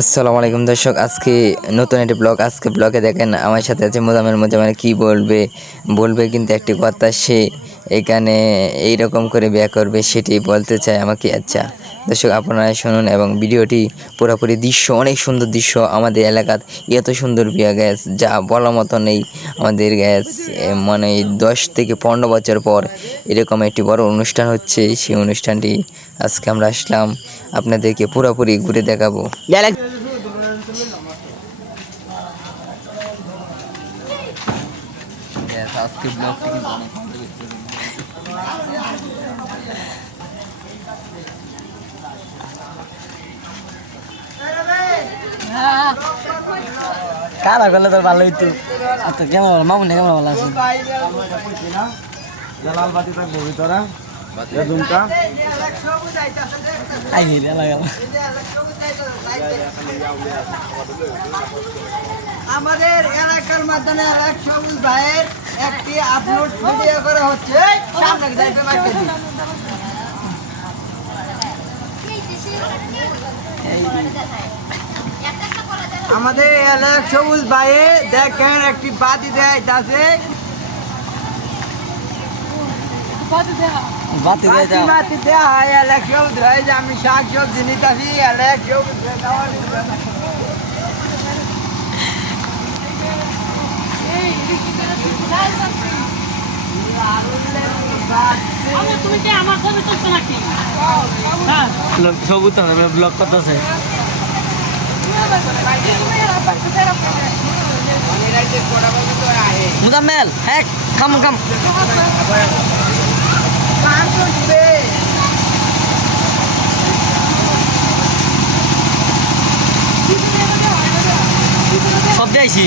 আসসালামু আলাইকুম দর্শক, আজকে নতুন একটি ব্লগ, আজকে ব্লগে দেখেন আমার সাথে আছে মোজামের মোজামের কি বলবে? বলবে কিন্তু একটি কথা, সে এখানে এই রকম করে বিয়ে করবে, সেটি বলতে চায় আমাকে আচ্ছা। দর্শক আপনারা শুনুন এবং ভিডিওটি পুরোপুরি দৃশ্য অনেক সুন্দর দৃশ্য আমাদের এলাকার। এত সুন্দর বিয়ে গ্যাস যা বলার মতো নেই আমাদের গ্যাস। মানে দশ থেকে পনেরো বছর পর এরকম একটি বড় অনুষ্ঠান হচ্ছে। সেই অনুষ্ঠানটি আজকে আমরা আসলাম। আপনাদেরকে পুরোপুরি ঘুরে দেখাবো। আজকে ব্লগটি কিন্তু অনেক কারা করলে তোর ভালো হইতো। আচ্ছা কেমন ভালো? মামুন কেমন ভালো আছে? লাল বাতি থাকব ভিতরে। দুমটা আই রে লাগা আমাদের এলাকার মাধ্যমে এক সবুজ ভাইয়ের একটি আপলোড ভিডিও করা হচ্ছে। আমাদের এলাক সবুজ ভাইয়ে দেখেন একটি বাতি দেয় আছে বাতি বাতি হয় এলাক সবুজ ভাই যে আমি শাক সবজি এলাক নাকি? হ্যাঁ। সবুজ ব্লক করতেছে। মুদাম্মেল হ্যাঁ খাম খাম সব যাইছি